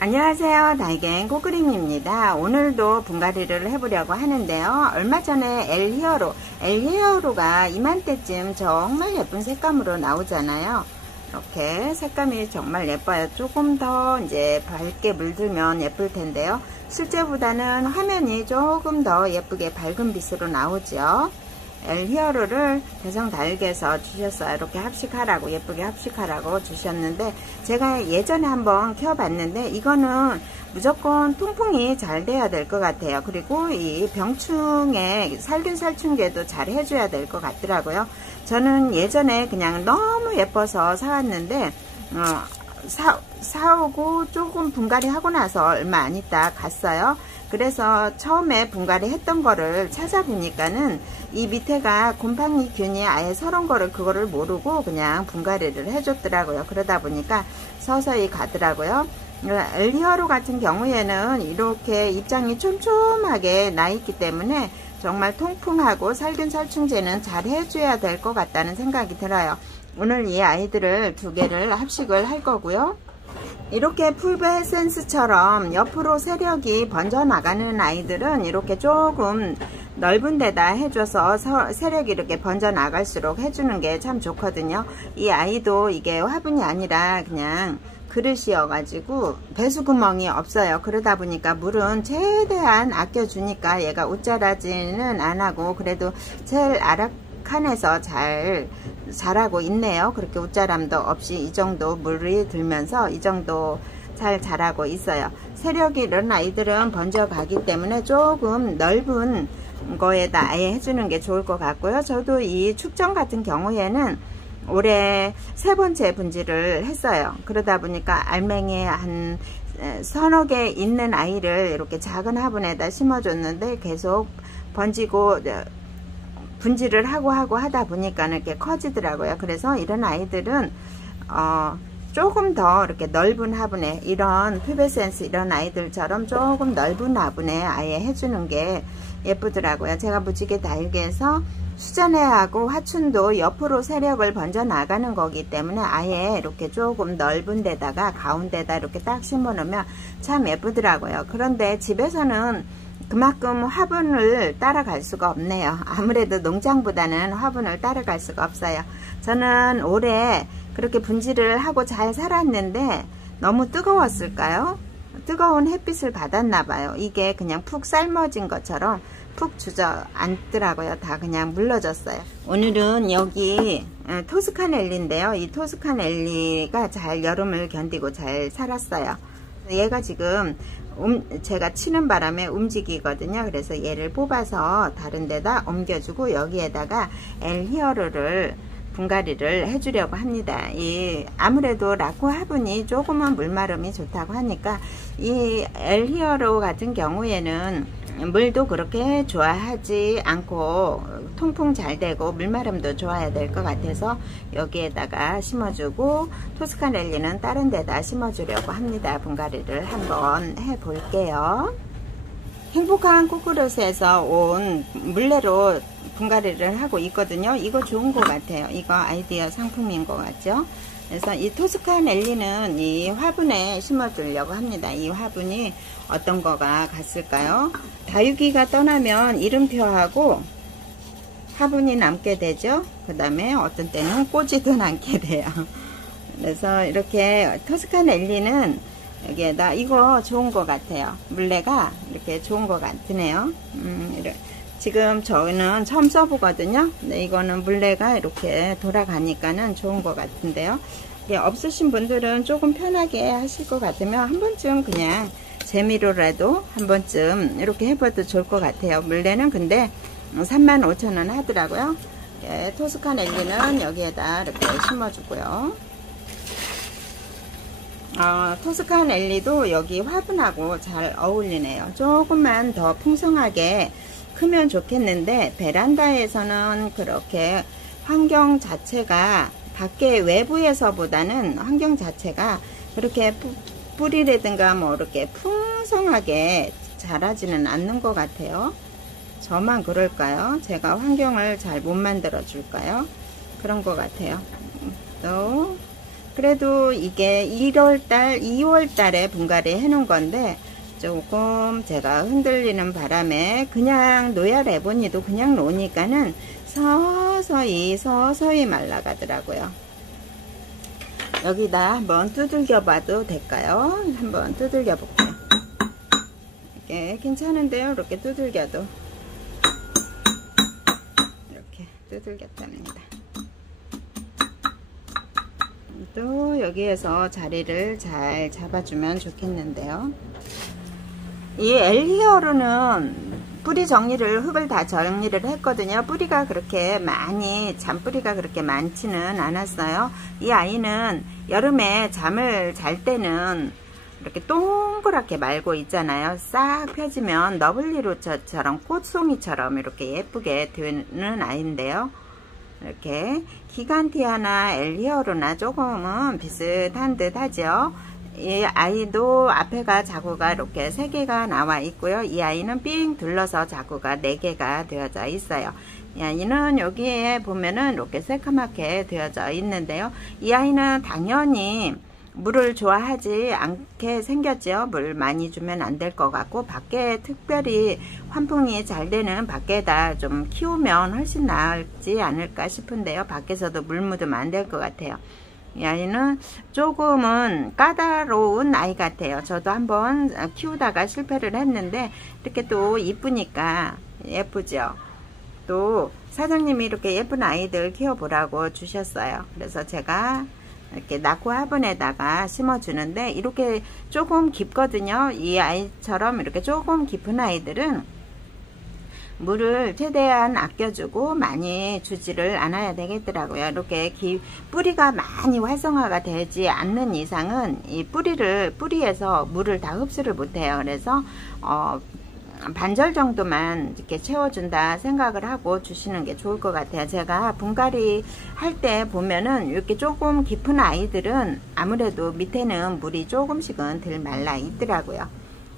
안녕하세요. 달갱 코그림입니다. 오늘도 분갈이를 해보려고 하는데요. 얼마 전에 엘히어로가 이맘때쯤 정말 예쁜 색감으로 나오잖아요. 이렇게 색감이 정말 예뻐요. 조금 더 이제 밝게 물들면 예쁠 텐데요. 실제보다는 화면이 조금 더 예쁘게 밝은 빛으로 나오죠. 엘히어로를 대성 달개에서 주셨어요. 이렇게 합식하라고, 예쁘게 합식하라고 주셨는데, 제가 예전에 한번 켜봤는데 이거는 무조건 통풍이 잘 돼야 될 것 같아요. 그리고 이 병충해 살균살충제도 잘 해줘야 될 것 같더라고요. 저는 예전에 그냥 너무 예뻐서 사왔는데 사오고 조금 분갈이 하고 나서 얼마 안 있다 갔어요. 그래서 처음에 분갈이 했던 거를 찾아보니까는 이 밑에가 곰팡이균이 아예 서른 거를 그거를 모르고 그냥 분갈이를 해줬더라고요. 그러다 보니까 서서히 가더라고요. 엘히어로 같은 경우에는 이렇게 입장이 촘촘하게 나 있기 때문에 정말 통풍하고 살균살충제는 잘 해줘야 될 것 같다는 생각이 들어요. 오늘 이 아이들을 두 개를 합식을 할 거고요. 이렇게 풀베센스처럼 옆으로 세력이 번져나가는 아이들은 이렇게 조금 넓은 데다 해줘서 세력이 이렇게 번져나갈수록 해주는 게 참 좋거든요. 이 아이도 이게 화분이 아니라 그냥 그릇이어 가지고 배수구멍이 없어요. 그러다 보니까 물은 최대한 아껴주니까 얘가 웃자라지는 안 하고 그래도 제일 아락칸에서 잘 자라고 있네요. 그렇게 웃자람도 없이 이 정도 물이 들면서 이 정도 잘 자라고 있어요. 세력이 이런 아이들은 번져가기 때문에 조금 넓은 거에다 아예 해주는 게 좋을 것 같고요. 저도 이 축전 같은 경우에는 올해 세 번째 분질을 했어요. 그러다 보니까 알맹이 한 서너 개 있는 아이를 이렇게 작은 화분에다 심어줬는데 계속 번지고 분질을 하고 하다 보니까 이렇게 커지더라고요. 그래서 이런 아이들은 조금 더 이렇게 넓은 화분에, 이런 퓨베센스 이런 아이들처럼 조금 넓은 화분에 아예 해주는 게 예쁘더라고요. 제가 무지개 달개에서 수전해하고 화춘도 옆으로 세력을 번져 나가는 거기 때문에 아예 이렇게 조금 넓은 데다가 가운데다 이렇게 딱 심어 놓으면 참 예쁘더라고요. 그런데 집에서는 그만큼 화분을 따라갈 수가 없네요. 아무래도 농장보다는 화분을 따라갈 수가 없어요. 저는 올해 그렇게 분질을 하고 잘 살았는데 너무 뜨거웠을까요? 뜨거운 햇빛을 받았나 봐요. 이게 그냥 푹 삶아진 것처럼 푹 주저앉더라고요. 다 그냥 물러졌어요. 오늘은 여기 토스카넬리인데요. 이 토스카넬리가 잘 여름을 견디고 잘 살았어요. 얘가 지금 제가 치는 바람에 움직이거든요. 그래서 얘를 뽑아서 다른 데다 옮겨주고 여기에다가 엘히어로를 분갈이를 해주려고 합니다. 아무래도 라쿠 화분이 조금은 물마름이 좋다고 하니까 이 엘히어로 같은 경우에는 물도 그렇게 좋아하지 않고 통풍 잘 되고 물마름도 좋아야 될 것 같아서 여기에다가 심어주고 토스카넬리는 다른 데다 심어주려고 합니다. 분갈이를 한번 해볼게요. 행복한 코크롯에서 온 물레로 분갈이를 하고 있거든요. 이거 좋은 것 같아요. 이거 아이디어 상품인 것 같죠? 그래서 이 토스카넬리는 이 화분에 심어주려고 합니다. 이 화분이 어떤 거가 같을까요? 다육이가 떠나면 이름표하고 화분이 남게 되죠. 그 다음에 어떤 때는 꼬지도 남게 돼요. 그래서 이렇게 토스카넬리는 여기에다 이거 좋은 것 같아요. 물레가 이렇게 좋은 것 같으네요. 지금 저는 처음 써보거든요. 근데 이거는 물레가 이렇게 돌아가니까는 좋은 것 같은데요. 없으신 분들은 조금 편하게 하실 것 같으면 한 번쯤 그냥 재미로라도 한 번쯤 이렇게 해봐도 좋을 것 같아요. 물레는 근데 35,000원 하더라고요. 토스카넬리는 여기에다 이렇게 심어주고요. 토스카넬리도 여기 화분하고 잘 어울리네요. 조금만 더 풍성하게 크면 좋겠는데 베란다에서는 그렇게 환경 자체가 밖에 외부에서보다는 환경 자체가 그렇게 뿌리라든가 뭐 이렇게 풍성하게 자라지는 않는 것 같아요. 저만 그럴까요? 제가 환경을 잘 못 만들어 줄까요? 그런 것 같아요. 또 그래도 이게 1월달 2월달에 분갈이 해 놓은 건데 조금 제가 흔들리는 바람에 그냥 노야 레보니도 그냥 놓으니까는 서서히 말라가더라고요. 여기다 한번 두들겨 봐도 될까요? 한번 두들겨 볼게요. 이게 괜찮은데요, 이렇게 두들겨도. 이렇게 두들겼답니다. 또 여기에서 자리를 잘 잡아주면 좋겠는데요. 이 엘리어로는 뿌리 정리를, 흙을 다 정리를 했거든요. 뿌리가 그렇게 많이, 잔뿌리가 그렇게 많지는 않았어요. 이 아이는 여름에 잠을 잘 때는 이렇게 동그랗게 말고 있잖아요. 싹 펴지면 너블리로처럼 꽃송이처럼 이렇게 예쁘게 되는 아이인데요. 이렇게 기간티아나 엘리어로나 조금은 비슷한 듯 하죠. 이 아이도 앞에가 자구가 이렇게 3개가 나와 있고요. 이 아이는 삥 둘러서 자구가 4개가 되어져 있어요. 이 아이는 여기에 보면은 이렇게 새카맣게 되어져 있는데요. 이 아이는 당연히 물을 좋아하지 않게 생겼죠. 물 많이 주면 안 될 것 같고, 밖에 특별히 환풍이 잘 되는 밖에다 좀 키우면 훨씬 나을지 않을까 싶은데요. 밖에서도 물 묻으면 안 될 것 같아요. 이 아이는 조금은 까다로운 아이 같아요. 저도 한번 키우다가 실패를 했는데 이렇게 또 이쁘니까 예쁘죠. 또 사장님이 이렇게 예쁜 아이들 키워보라고 주셨어요. 그래서 제가 이렇게 낙후 화분에다가 심어주는데 이렇게 조금 깊거든요. 이 아이처럼 이렇게 조금 깊은 아이들은 물을 최대한 아껴주고 많이 주지를 않아야 되겠더라고요. 이렇게 뿌리가 많이 활성화가 되지 않는 이상은 이 뿌리에서 물을 다 흡수를 못해요. 그래서 반절 정도만 이렇게 채워준다 생각을 하고 주시는 게 좋을 것 같아요. 제가 분갈이 할 때 보면은 이렇게 조금 깊은 아이들은 아무래도 밑에는 물이 조금씩은 덜 말라 있더라고요.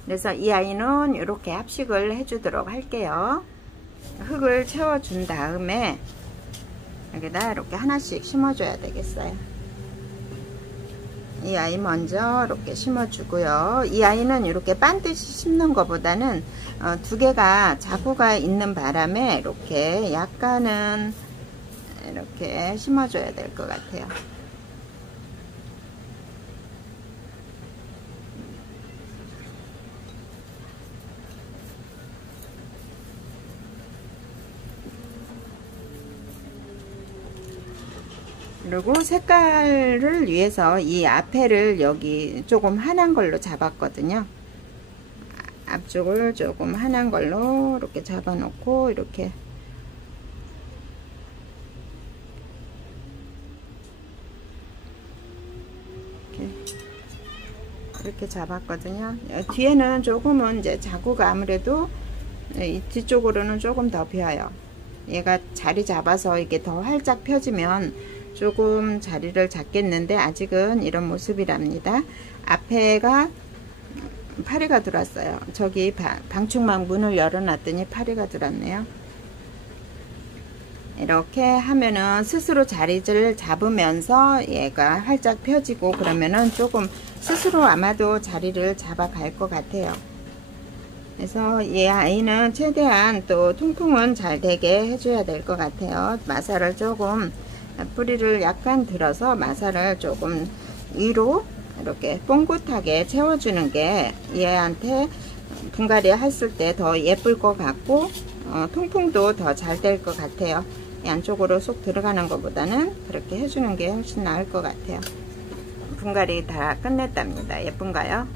그래서 이 아이는 이렇게 합식을 해주도록 할게요. 흙을 채워준 다음에 여기다 이렇게 하나씩 심어줘야 되겠어요. 이 아이 먼저 이렇게 심어주고요. 이 아이는 이렇게 반듯이 심는 것보다는 2개가 자구가 있는 바람에 이렇게 약간은 이렇게 심어줘야 될 것 같아요. 그리고 색깔을 위해서 이 앞에를 여기 조금 환한 걸로 잡았거든요. 앞쪽을 조금 환한 걸로 이렇게 잡아 놓고 이렇게 이렇게 잡았거든요. 뒤에는 조금은 이제 자구가 아무래도 이 뒤쪽으로는 조금 더 펴요. 얘가 자리 잡아서 이게 더 활짝 펴지면 조금 자리를 잡겠는데 아직은 이런 모습이랍니다. 앞에가 파리가 들어왔어요. 저기 방충망 문을 열어놨더니 파리가 들어왔네요. 이렇게 하면은 스스로 자리를 잡으면서 얘가 활짝 펴지고 그러면은 조금 스스로 아마도 자리를 잡아갈 것 같아요. 그래서 이 아이는 최대한 또 통풍은 잘 되게 해줘야 될 것 같아요. 마사를 조금 뿌리를 약간 들어서 마사를 조금 위로 이렇게 뽕긋하게 채워주는 게 얘한테 분갈이 했을 때 더 예쁠 것 같고 통풍도 더 잘 될 것 같아요. 안쪽으로 쏙 들어가는 것보다는 그렇게 해주는 게 훨씬 나을 것 같아요. 분갈이 다 끝냈답니다. 예쁜가요?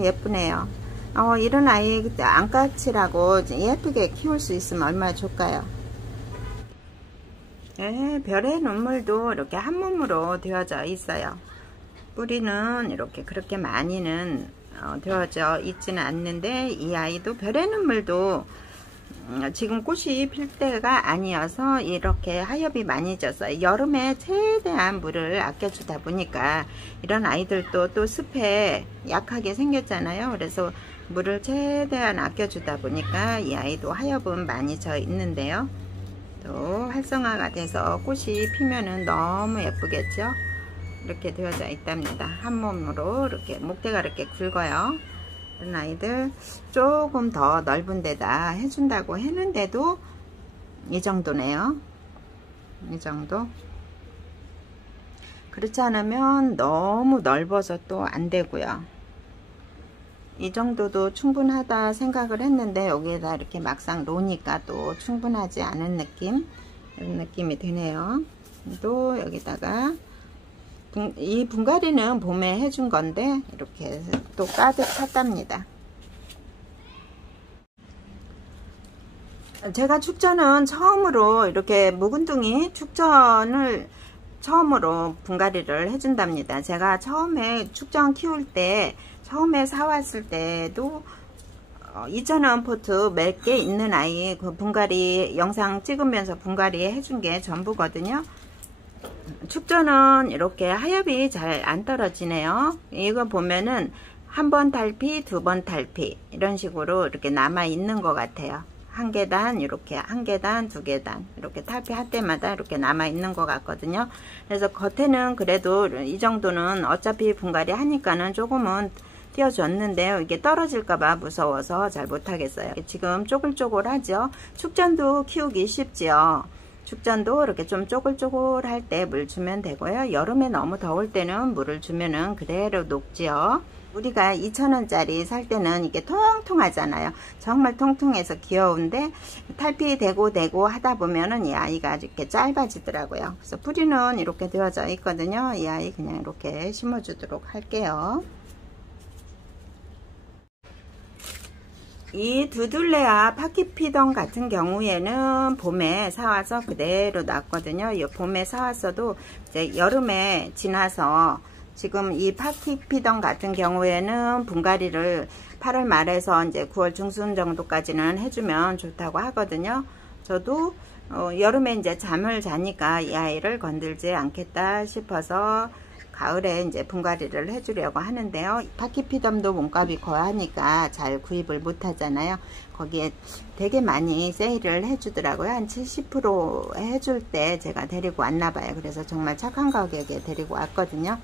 예쁘네요. 이런 아이 안까치라고 예쁘게 키울 수 있으면 얼마나 좋을까요? 네, 별의 눈물도 이렇게 한 몸으로 되어져 있어요. 뿌리는 이렇게 그렇게 많이는 되어져 있지는 않는데 이 아이도 별의 눈물도 지금 꽃이 필 때가 아니어서 이렇게 하엽이 많이 졌어요. 여름에 최대한 물을 아껴주다 보니까 이런 아이들도 또 습해 약하게 생겼잖아요. 그래서 물을 최대한 아껴주다 보니까 이 아이도 하엽은 많이 져 있는데요. 또 활성화가 돼서 꽃이 피면은 너무 예쁘겠죠. 이렇게 되어져 있답니다. 한 몸으로 이렇게 목대가 이렇게 굵어요. 이런 아이들 조금 더 넓은 데다 해준다고 했는데도 이 정도네요. 이 정도. 그렇지 않으면 너무 넓어서 또 안 되고요. 이 정도도 충분하다 생각을 했는데 여기에다 이렇게 막상 놓으니까 또 충분하지 않은 느낌, 이런 느낌이 드네요. 또 여기다가 이 분갈이는 봄에 해준 건데 이렇게 또 가득 찼답니다. 제가 축전은 처음으로 이렇게 묵은둥이 축전을 처음으로 분갈이를 해준답니다. 제가 처음에 축전 키울 때 처음에 사왔을 때도 2,000원 포트 몇 개 있는 아이 그 분갈이 영상 찍으면서 분갈이 해준 게 전부거든요. 축전은 이렇게 하엽이 잘 안 떨어지네요. 이거 보면은 한 번 탈피, 두 번 탈피 이런 식으로 이렇게 남아 있는 것 같아요. 한 계단 이렇게 한 계단 두 계단 이렇게 탈피할 때마다 이렇게 남아 있는 것 같거든요. 그래서 겉에는 그래도 이 정도는 어차피 분갈이 하니까는 조금은 띄워줬는데요. 이게 떨어질까봐 무서워서 잘 못하겠어요. 지금 쪼글쪼글하죠. 축전도 키우기 쉽지요. 축전도 이렇게 좀 쪼글쪼글할 때 물 주면 되고요. 여름에 너무 더울 때는 물을 주면은 그대로 녹지요. 우리가 2,000원짜리 살 때는 이게 통통하잖아요. 정말 통통해서 귀여운데 탈피되고 하다 보면은 이 아이가 이렇게 짧아지더라고요. 그래서 뿌리는 이렇게 되어져 있거든요. 이 아이 그냥 이렇게 심어주도록 할게요. 이 두둘레아 파키피덤 같은 경우에는 봄에 사와서 그대로 놨거든요. 이 봄에 사왔어도 이제 여름에 지나서 지금 이 파키피덤 같은 경우에는 분갈이를 8월 말에서 이제 9월 중순 정도까지는 해주면 좋다고 하거든요. 저도 여름에 이제 잠을 자니까 이 아이를 건들지 않겠다 싶어서 가을에 이제 분갈이를 해주려고 하는데요. 파키피덤도 몸값이 거하니까 잘 구입을 못 하잖아요. 거기에 되게 많이 세일을 해주더라고요. 한 70% 해줄 때 제가 데리고 왔나 봐요. 그래서 정말 착한 가격에 데리고 왔거든요.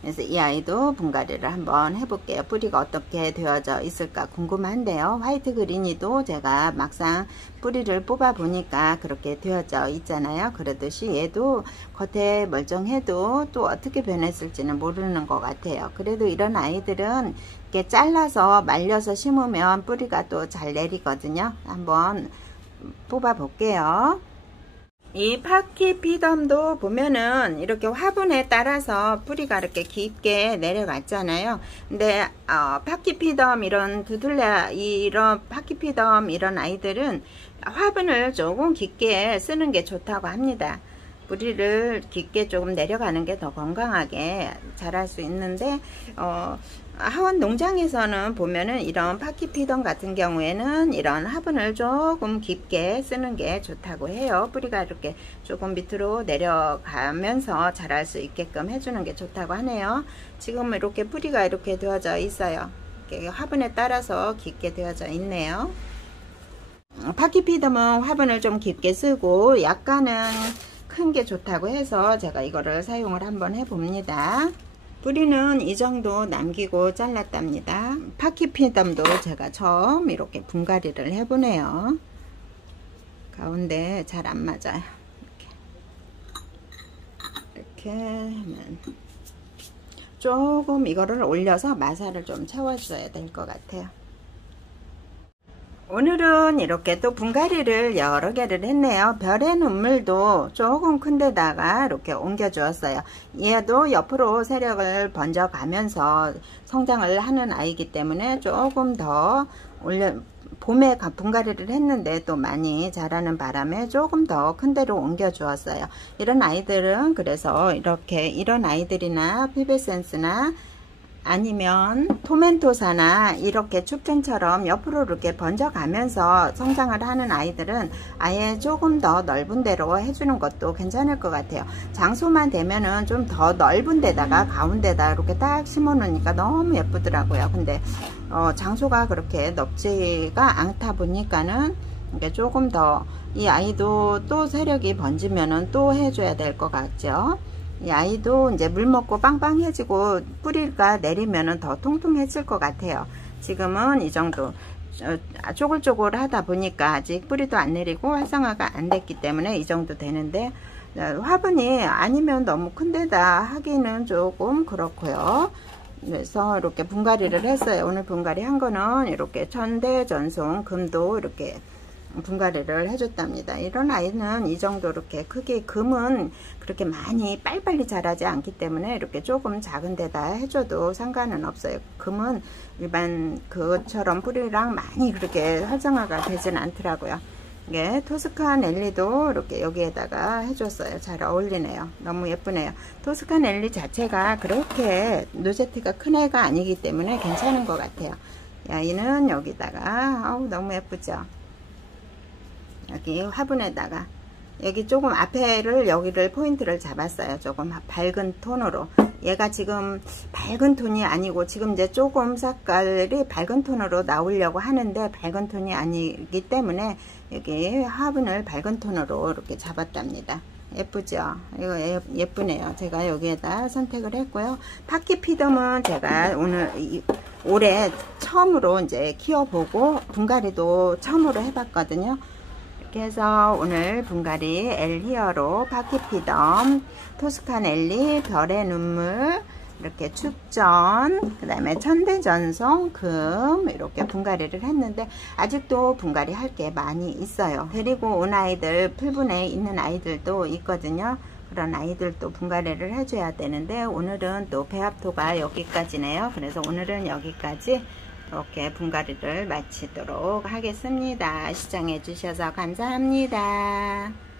그래서 이 아이도 분갈이를 한번 해볼게요. 뿌리가 어떻게 되어져 있을까 궁금한데요. 화이트 그린이도 제가 막상 뿌리를 뽑아 보니까 그렇게 되어져 있잖아요. 그러듯이 얘도 겉에 멀쩡해도 또 어떻게 변했을지는 모르는 것 같아요. 그래도 이런 아이들은 이렇게 잘라서 말려서 심으면 뿌리가 또 잘 내리거든요. 한번 뽑아 볼게요. 이 파키피덤도 보면은 이렇게 화분에 따라서 뿌리가 이렇게 깊게 내려갔잖아요. 근데 파키피덤 이런 두둘레 이런 파키피덤 이런 아이들은 화분을 조금 깊게 쓰는 게 좋다고 합니다. 뿌리를 깊게 조금 내려가는 게 더 건강하게 자랄 수 있는데 하원 농장에서는 보면은 이런 파키피덤 같은 경우에는 이런 화분을 조금 깊게 쓰는 게 좋다고 해요. 뿌리가 이렇게 조금 밑으로 내려가면서 자랄 수 있게끔 해주는 게 좋다고 하네요. 지금 이렇게 뿌리가 이렇게 되어져 있어요. 이렇게 화분에 따라서 깊게 되어져 있네요. 파키피덤은 화분을 좀 깊게 쓰고 약간은 큰 게 좋다고 해서 제가 이거를 사용을 한번 해봅니다. 뿌리는 이 정도 남기고 잘랐답니다. 파키피덤도 제가 처음 이렇게 분갈이를 해보네요. 가운데 잘 안 맞아요. 이렇게 하면 조금 이거를 올려서 마사를 좀 채워줘야 될 것 같아요. 오늘은 이렇게 또 분갈이를 여러 개를 했네요. 별의 눈물도 조금 큰 데다가 이렇게 옮겨 주었어요. 얘도 옆으로 세력을 번져 가면서 성장을 하는 아이이기 때문에 조금 더 봄에 분갈이를 했는데 또 많이 자라는 바람에 조금 더 큰 데로 옮겨 주었어요. 이런 아이들은 그래서 이렇게 이런 아이들이나 피베센스나 아니면 토멘토사나 이렇게 축전처럼 옆으로 이렇게 번져가면서 성장을 하는 아이들은 아예 조금 더 넓은 데로 해주는 것도 괜찮을 것 같아요. 장소만 되면은 좀 더 넓은 데다가 가운데다 이렇게 딱 심어 놓으니까 너무 예쁘더라고요. 근데 장소가 그렇게 넓지가 않다 보니까는 이게 조금 더 이 아이도 또 세력이 번지면은 또 해줘야 될 것 같죠. 이 아이도 이제 물 먹고 빵빵해지고 뿌리가 내리면은 더 통통해질 것 같아요. 지금은 이 정도 쪼글쪼글 하다 보니까 아직 뿌리도 안 내리고 활성화가 안 됐기 때문에 이 정도 되는데, 화분이 아니면 너무 큰데다 하기는 조금 그렇고요. 그래서 이렇게 분갈이를 했어요. 오늘 분갈이 한 거는 이렇게 천대전송 금도 이렇게 분갈이를 해줬답니다. 이런 아이는 이 정도 이렇게 크기, 금은 그렇게 많이 빨리빨리 자라지 않기 때문에 이렇게 조금 작은 데다 해줘도 상관은 없어요. 금은 일반 그것처럼 뿌리랑 많이 그렇게 활성화가 되진 않더라고요. 이게 토스카넬리도 이렇게 여기에다가 해줬어요. 잘 어울리네요. 너무 예쁘네요. 토스카넬리 자체가 그렇게 노제트가 큰 애가 아니기 때문에 괜찮은 것 같아요. 얘는 여기다가 너무 예쁘죠. 여기 화분에다가 여기 조금 앞에를 여기를 포인트를 잡았어요. 조금 밝은 톤으로. 얘가 지금 밝은 톤이 아니고 지금 이제 조금 색깔이 밝은 톤으로 나오려고 하는데 밝은 톤이 아니기 때문에 여기 화분을 밝은 톤으로 이렇게 잡았답니다. 예쁘죠? 이거 예쁘네요. 제가 여기에다 선택을 했고요. 파키피덤은 제가 올해 처음으로 이제 키워보고 분갈이도 처음으로 해봤거든요. 이렇게 해서 오늘 분갈이 엘히어로, 파키피덤, 토스카넬리, 별의 눈물, 이렇게 축전, 그 다음에 천대전송, 금 이렇게 분갈이를 했는데 아직도 분갈이 할 게 많이 있어요. 데리고 온 아이들, 풀분에 있는 아이들도 있거든요. 그런 아이들도 분갈이를 해줘야 되는데 오늘은 또 배합토가 여기까지네요. 그래서 오늘은 여기까지 이렇게 분갈이를 마치도록 하겠습니다. 시청해 주셔서 감사합니다.